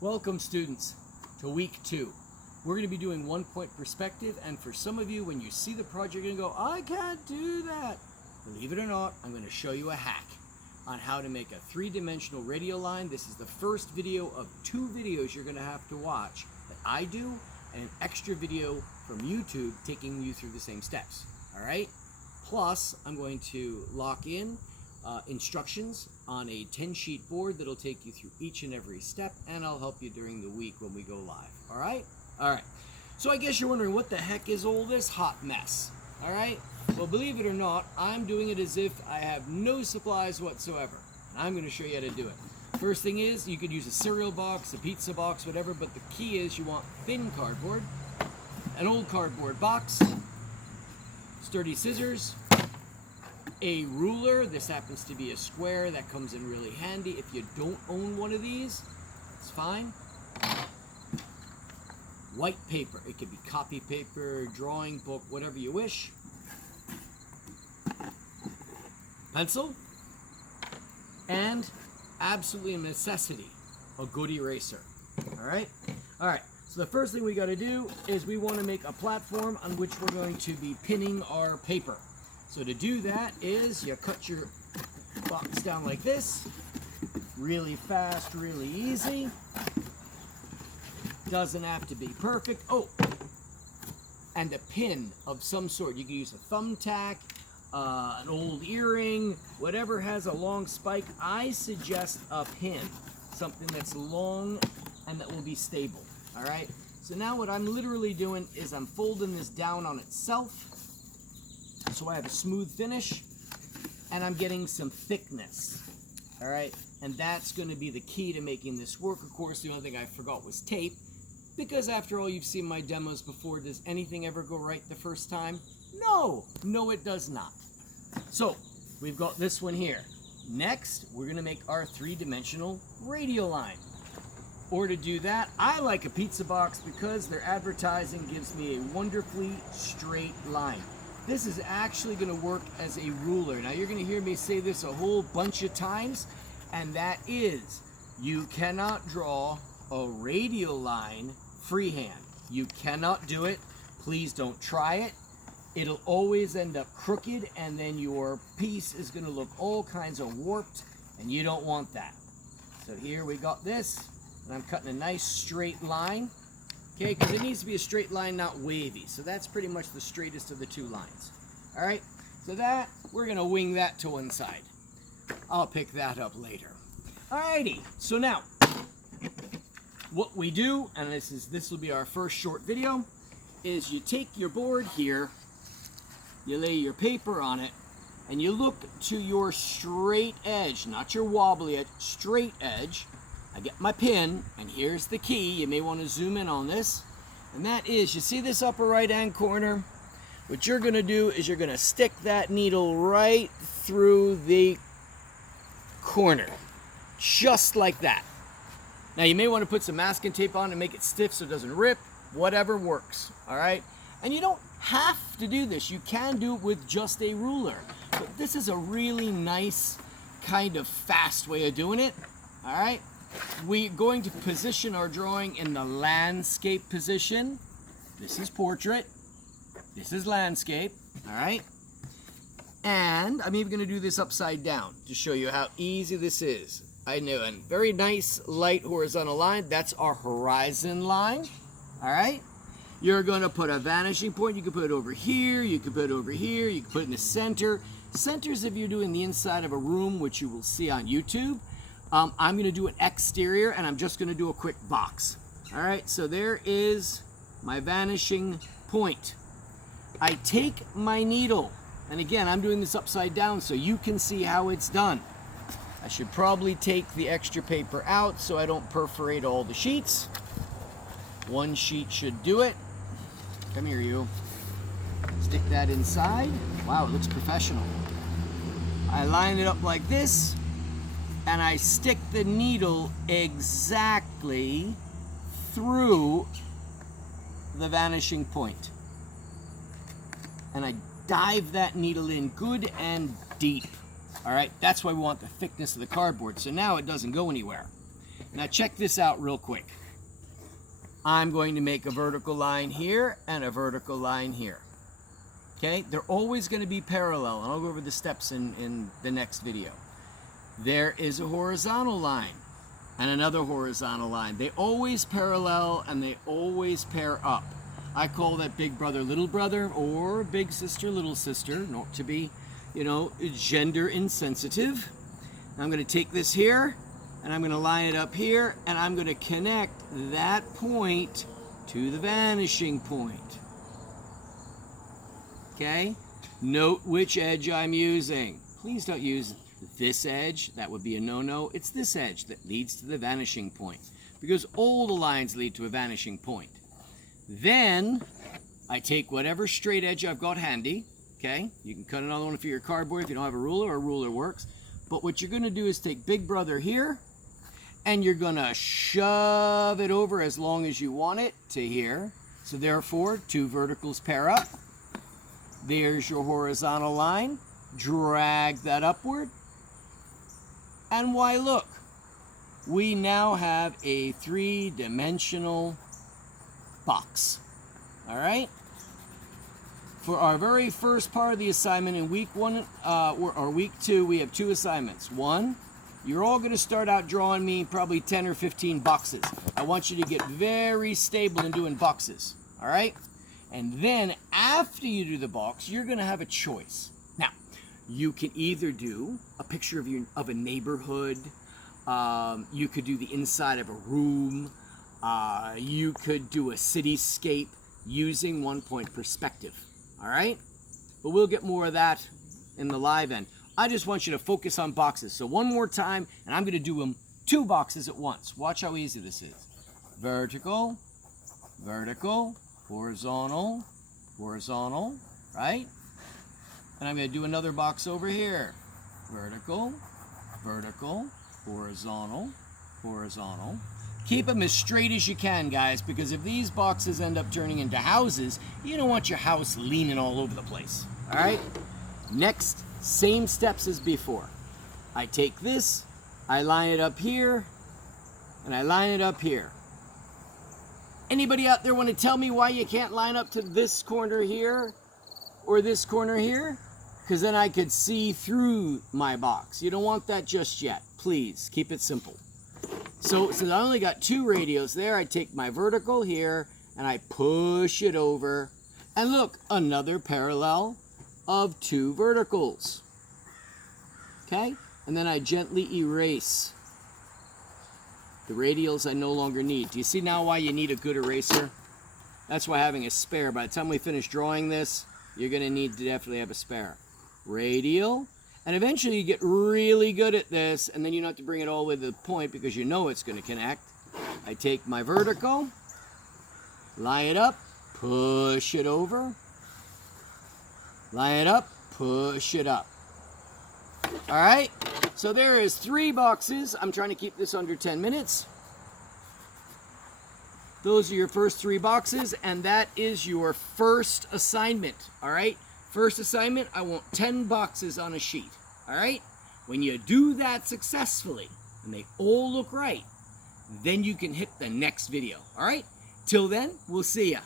Welcome students to week 2. We're going to be doing 1-point perspective, and for some of you, when you see the project, you're going to go, I can't do that. Believe it or not, I'm going to show you a hack on how to make a 3-dimensional radial line. This is the first video of 2 videos you're going to have to watch that I do, and an extra video from YouTube taking you through the same steps. All right? Plus, I'm going to lock in instructions on a 10-sheet board that'll take you through each and every step, and I'll help you during the week when we go live. All right? All right. So I guess you're wondering, what the heck is all this hot mess? All right? Well, believe it or not, I'm doing it as if I have no supplies whatsoever. And I'm going to show you how to do it. First thing is, you could use a cereal box, a pizza box, whatever, but the key is you want thin cardboard, an old cardboard box, sturdy scissors, a ruler. This happens to be a square that comes in really handy. If you don't own one of these, it's fine. White paper. It could be copy paper, drawing book, whatever you wish. Pencil. And absolutely a necessity, a good eraser. All right? All right. So the first thing we got to do is we want to make a platform on which we're going to be pinning our paper. So to do that is you cut your box down like this, really fast, really easy. Doesn't have to be perfect. Oh, and a pin of some sort. You can use a thumbtack, an old earring, whatever has a long spike. I suggest a pin, something that's long and that will be stable. All right. So now what I'm literally doing is I'm folding this down on itself, so I have a smooth finish, and I'm getting some thickness. All right, and that's going to be the key to making this work. Of course, the only thing I forgot was tape, because after all, you've seen my demos before. Does anything ever go right the first time? No, it does not. So we've got this one here. Next, we're going to make our 3-dimensional radial line. Or to do that, I like a pizza box because their advertising gives me a wonderfully straight line. This is actually going to work as a ruler. Now, you're going to hear me say this a whole bunch of times, and that is, you cannot draw a radial line freehand. You cannot do it. Please don't try it. It'll always end up crooked, and then your piece is going to look all kinds of warped, and you don't want that. So here we got this, and I'm cutting a nice straight line. Okay, because it needs to be a straight line, not wavy. So that's pretty much the straightest of the 2 lines. All right, so that, we're going to wing that to one side. I'll pick that up later. All righty, so now, what we do, and this will be our first short video, is you take your board here, you lay your paper on it, and you look to your straight edge, not your wobbly edge, straight edge. I get my pin, and here's the key. You may want to zoom in on this. And that is, you see this upper right-hand corner? What you're going to do is you're going to stick that needle right through the corner. Just like that. Now, you may want to put some masking tape on and make it stiff so it doesn't rip. Whatever works, all right? And you don't have to do this. You can do it with just a ruler. But this is a really nice, kind of fast way of doing it, all right? We're going to position our drawing in the landscape position. This is portrait. This is landscape. All right. And I'm even going to do this upside down to show you how easy this is. I know, a very nice light horizontal line. That's our horizon line. All right. You're going to put a vanishing point. You can put it over here. You can put it over here. You can put it in the center. Centers if you're doing the inside of a room, which you will see on YouTube. I'm going to do an exterior, and I'm just going to do a quick box. All right, so there is my vanishing point. I take my needle, and again, I'm doing this upside down so you can see how it's done. I should probably take the extra paper out so I don't perforate all the sheets. One sheet should do it. Come here, you. Stick that inside. Wow, it looks professional. I line it up like this, and I stick the needle exactly through the vanishing point. And I dive that needle in good and deep. All right, that's why we want the thickness of the cardboard. So now it doesn't go anywhere. Now check this out real quick. I'm going to make a vertical line here and a vertical line here. Okay, they're always going to be parallel, and I'll go over the steps in the next video. There is a horizontal line and another horizontal line. They always parallel and they always pair up. I call that big brother, little brother, or big sister, little sister, not to be, gender insensitive. I'm going to take this here and I'm going to line it up here, and I'm going to connect that point to the vanishing point. Okay? Note which edge I'm using. Please don't use this edge. That would be a no-no. It's this edge that leads to the vanishing point, because all the lines lead to a vanishing point. Then I take whatever straight edge I've got handy. Okay? You can cut another one for your cardboard if you don't have a ruler works. But what you're going to do is take big brother here, and you're going to shove it over as long as you want it to here. So therefore, two verticals pair up. There's your horizontal line. Drag that upward. And why, look, we now have a three-dimensional box. All right? For our very first part of the assignment in week 1 or week 2, we have 2 assignments. One, you're all going to start out drawing me probably 10 or 15 boxes. I want you to get very stable in doing boxes. All right? And then after you do the box, you're going to have a choice. Now, you can either do a picture of a neighborhood. You could do the inside of a room. You could do a cityscape using 1-point perspective. All right? But we'll get more of that in the live end. I just want you to focus on boxes. So one more time, and I'm going to do them 2 boxes at once. Watch how easy this is. Vertical, vertical, horizontal, horizontal, right? And I'm going to do another box over here. Vertical, vertical, horizontal, horizontal. Keep them as straight as you can, guys, because if these boxes end up turning into houses, you don't want your house leaning all over the place. All right? Next, same steps as before. I take this, I line it up here, and I line it up here. Anybody out there want to tell me why you can't line up to this corner here or this corner here? Because then I could see through my box. You don't want that just yet. Please, keep it simple. So since I only got 2 radials there, I take my vertical here and I push it over. And look, another parallel of 2 verticals. Okay? And then I gently erase the radials I no longer need. Do you see now why you need a good eraser? That's why having a spare. By the time we finish drawing this, you're going to need to definitely have a spare. Radial. And eventually you get really good at this, and then you don't have to bring it all the way to the point because you know it's going to connect. I take my vertical, line it up, push it over, line it up, push it up. All right, so there is 3 boxes. I'm trying to keep this under 10 minutes. Those are your first 3 boxes, and that is your first assignment, all right? First assignment, I want 10 boxes on a sheet, all right? When you do that successfully, and they all look right, then you can hit the next video, all right? Till then, we'll see ya.